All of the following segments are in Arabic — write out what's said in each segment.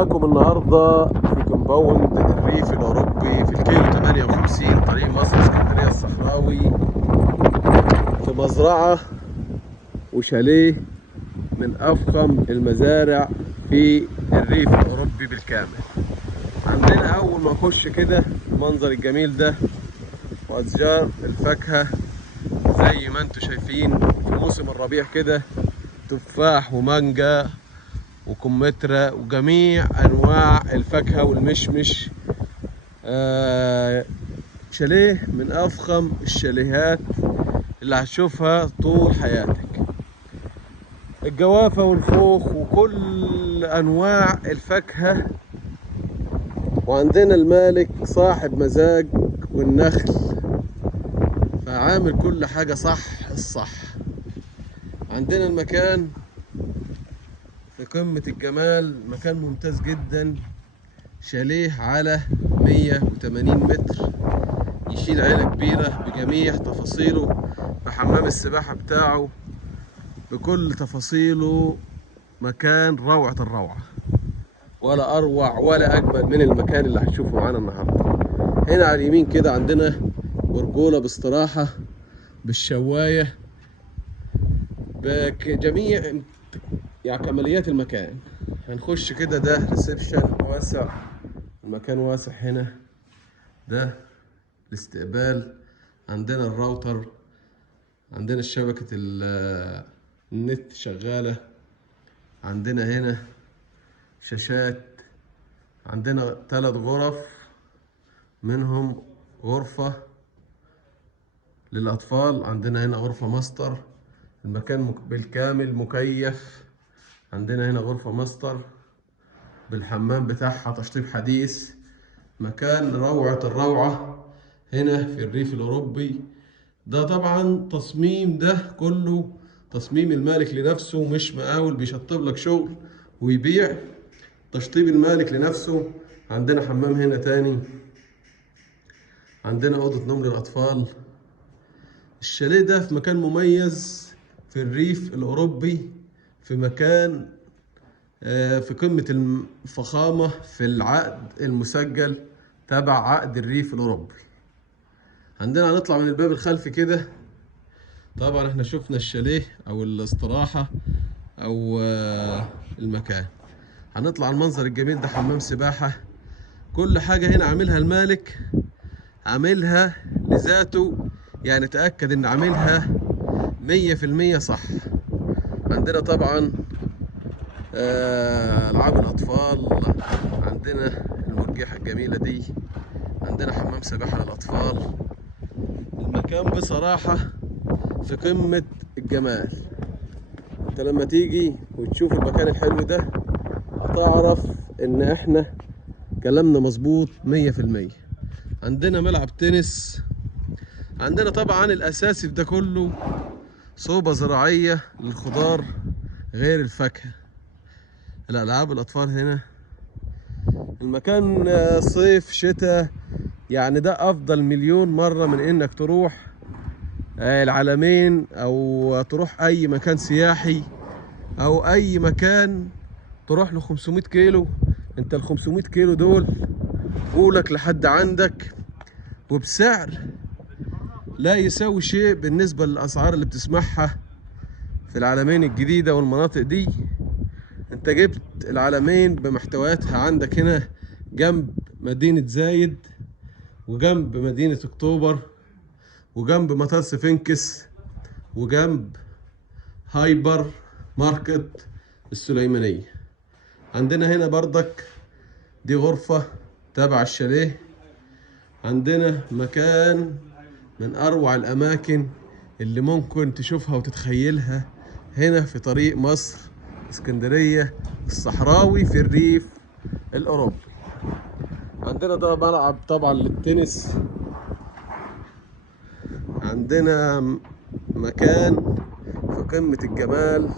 معاكم النهارده في كومباوند الريف الاوروبي في الكيلو 58 طريق مصر اسكندريه الصحراوي، في مزرعه وشاليه من افخم المزارع في الريف الاوروبي بالكامل. عندنا اول ما نخش كده المنظر الجميل ده واشجار الفاكهه زي ما انتم شايفين في موسم الربيع كده، تفاح ومانجا وكمثرى وجميع انواع الفاكهه والمشمش. شاليه من افخم الشاليهات اللي هتشوفها طول حياتك، الجوافه والخوخ وكل انواع الفاكهه. وعندنا المالك صاحب مزاج والنخل، فعامل كل حاجه صح الصح. عندنا المكان في قمة الجمال، مكان ممتاز جدا، شاليه على 180 متر، يشيل عيلة كبيرة بجميع تفاصيله، بحمام السباحة بتاعه بكل تفاصيله. مكان روعة الروعة، ولا أروع ولا أجمل من المكان اللي هتشوفه معانا النهاردة. هنا على اليمين كده عندنا برجولة باستراحة بالشواية بجميع يعني كماليات المكان. هنخش كده، ده ريسبشن واسع، المكان واسع هنا، ده الاستقبال. عندنا الراوتر، عندنا شبكة النت شغالة، عندنا هنا شاشات، عندنا 3 غرف منهم غرفة للأطفال، عندنا هنا غرفة ماستر، المكان بالكامل مكيف. عندنا هنا غرفة ماستر بالحمام بتاعها تشطيب حديث. مكان روعة الروعة هنا في الريف الأوروبي. ده طبعا تصميم، ده كله تصميم المالك لنفسه، مش مقاول بيشطب لك شغل ويبيع، تشطيب المالك لنفسه. عندنا حمام هنا تاني، عندنا أوضة نوم للأطفال. الشاليه ده في مكان مميز في الريف الأوروبي، في مكان في قمة الفخامة في العقد المسجل تبع عقد الريف الأوروبي. عندنا هنطلع من الباب الخلفي كده، طبعا احنا شفنا الشاليه أو الاستراحة أو المكان. هنطلع على المنظر الجميل ده، حمام سباحة، كل حاجة هنا عاملها المالك، عاملها لذاته، يعني تأكد إن عاملها 100% صح. عندنا طبعا ألعاب الأطفال، عندنا المرجحة الجميلة دي، عندنا حمام سباحة للأطفال. المكان بصراحة في قمة الجمال. انت لما تيجي وتشوف المكان الحلو ده هتعرف ان احنا كلامنا مظبوط 100%. عندنا ملعب تنس، عندنا طبعا الأساسي في ده كله صوبة زراعية للخضار غير الفاكهة. الألعاب الأطفال هنا، المكان صيف شتاء، يعني ده أفضل مليون مرة من إنك تروح العلمين أو تروح أي مكان سياحي أو أي مكان تروح له 500 كيلو. أنت ال 500 كيلو دول قولك لحد عندك وبسعر لا يساوي شيء بالنسبة للأسعار اللي بتسمعها في العلمين الجديدة والمناطق دي. انت جبت العلمين بمحتوياتها عندك هنا جنب مدينة زايد وجنب مدينة اكتوبر وجنب مطار سفنكس وجنب هايبر ماركت السليمانية. عندنا هنا بردك دي غرفة تبع الشاليه. عندنا مكان من اروع الاماكن اللي ممكن تشوفها وتتخيلها هنا في طريق مصر اسكندرية الصحراوي في الريف الاوروبي. عندنا ده ملعب طبعا للتنس، عندنا مكان في قمة الجمال.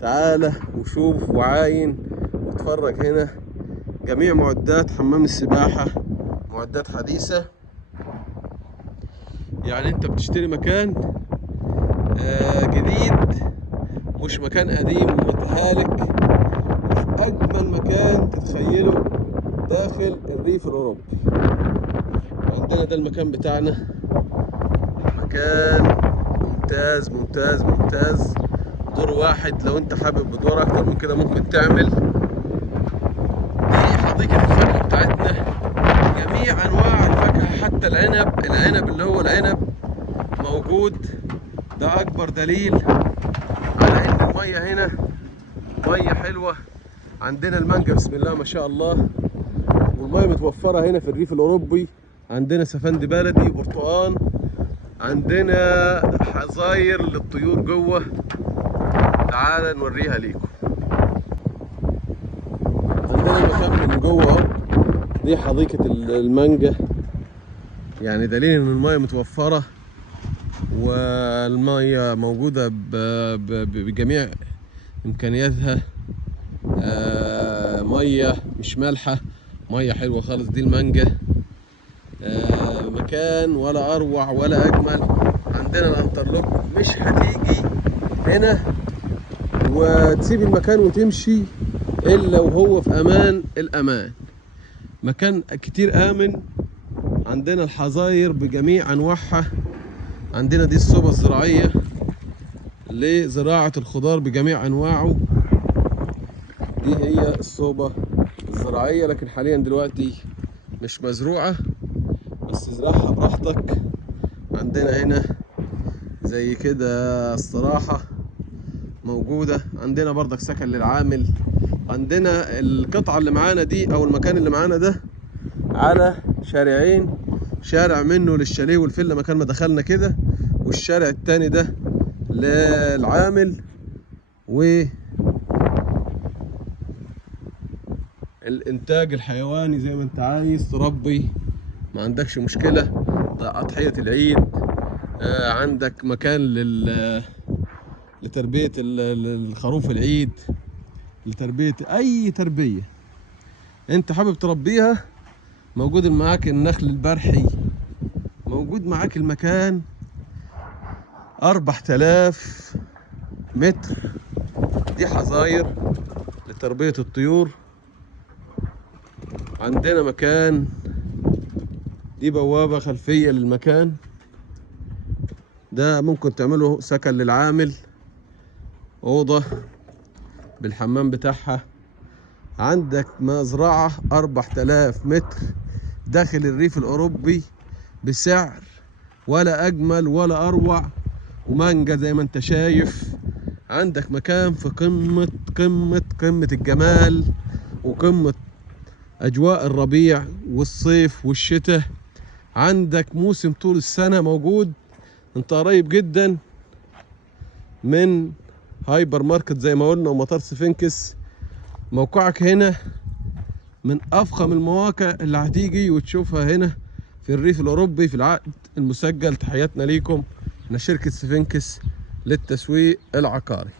تعالى وشوف وعاين واتفرج هنا، جميع معدات حمام السباحة معدات حديثة. يعني انت بتشتري مكان جديد، مش مكان قديم ومتهالك، وفي اجمل مكان تتخيلوا داخل الريف الأوروبي. عندنا ده المكان بتاعنا، مكان ممتاز ممتاز ممتاز. دور واحد، لو انت حابب بدور اكتر من كده ممكن تعمل. دي حديقة الفاكهة بتاعتنا، جميع انواع الفاكهة حتى العنب اللي هو العنب موجود. ده اكبر دليل على ان المية هنا مية حلوة. عندنا المانجا بسم الله ما شاء الله، والمية متوفرة هنا في الريف الأوروبي. عندنا سفندي بلدي، برتقان، عندنا حظاير للطيور جوه. تعال نوريها ليكم. عندنا المكان من جوه اهو، دي حديقة المانجا، يعني دليل ان المية متوفرة والمية موجودة بجميع امكانياتها. مية مش مالحة، مية حلوة خالص. دي المانجا، مكان ولا اروع ولا اجمل. عندنا الانترلوك، مش هتيجي هنا وتسيب المكان وتمشي الا وهو في امان الامان. مكان كتير امن. عندنا الحظاير بجميع انواعها. عندنا دي الصوبة الزراعية لزراعة الخضار بجميع انواعه. دي هي الصوبة الزراعية، لكن حاليا دلوقتي مش مزروعة، بس ازرعها براحتك. عندنا هنا زي كده استراحة موجودة. عندنا برضك سكن للعامل. عندنا القطعة اللي معانا دي او المكان اللي معانا ده على شارعين، شارع منه للشاليه والفيلا مكان ما دخلنا كده، والشارع التاني ده للعامل. والإنتاج الحيواني زي ما انت عايز تربي، ما عندكش مشكلة. أضحية العيد، عندك مكان لتربية الخروف العيد، لتربية أي تربية أنت حابب تربيها. موجود معاك النخل البرحي، موجود معاك المكان 4000 متر. دي حظاير لتربية الطيور. عندنا مكان، دي بوابة خلفية للمكان ده، ممكن تعمله سكن للعامل، أوضة بالحمام بتاعها. عندك مزرعة 4000 متر داخل الريف الأوروبي بسعر ولا أجمل ولا أروع، ومانجا زي ما أنت شايف. عندك مكان في قمة قمة قمة الجمال، وقمة أجواء الربيع والصيف والشتاء. عندك موسم طول السنة موجود. أنت قريب جدا من هايبر ماركت زي ما قلنا ومطار سفنكس. موقعك هنا من أفخم المواقع اللي هتيجي وتشوفها هنا في الريف الأوروبي في العقد المسجل. تحياتنا ليكم من شركة سفنكس للتسويق العقاري.